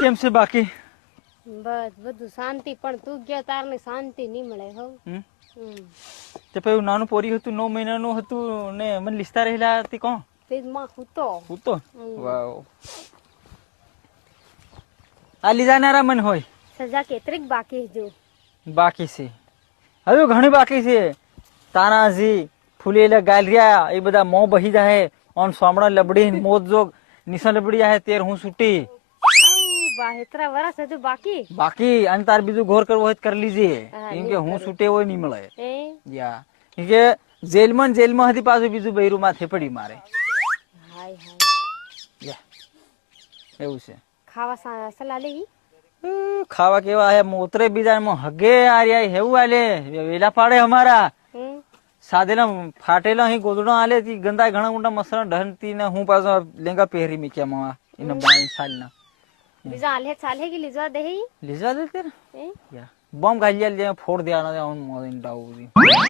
કેમ છે બાકી? બસ બધું શાંતિ, પણ તું ગયો તારને શાંતિ નહીં મળે હો. તે પેલું નાનું પોરી હતું 9 મહિનાનું હતું ને મને લીસતા રહેલા હતી કોણ? તેમાં કૂતો કૂતો? વાવ. આ લીજાનારા મન હોય સજા કેટલીક બાકી જો બાકી છે, હવે ઘણી બાકી છે. તાનાજી ફૂલેલા ગાલિયા એ બધા મોં બહી જાય ઓન સોમણા લબડી મોત જોગ નિશા લબડી જાય તેર હું છૂટી. બાહેત્રા વરસ હજુ બાકી અને તાર બીજું ઘોર કરવો હોય તો કરી લીજે, કેમ કે હું છૂટે હોય નહીં મળે યા. કેમ કે જેલમાં હતી પાછું બીજું બૈરું માથે પડી મારે. એવું છે. ખાવા સલાહ લેવી ખાવા કેવા આયા મોતરે બીજા હગે આર્યા હેવું આલે વેલા પાડે અમારા સાદેલા ફાટેલા અહીં ગોદડો આલે તી ગંદા ઘણા ઊંડા મસરા ઢહનતી ને હું પાછો લેંગા પહેરી મીક્યા એને બાઈ સાલના બીજા આલે ચાલે કે લીજવા દે લીજવા દે તેર બોમ્બ ગાલિયા લે ફોડ દેવાના ઓન મોદિન ડાઉ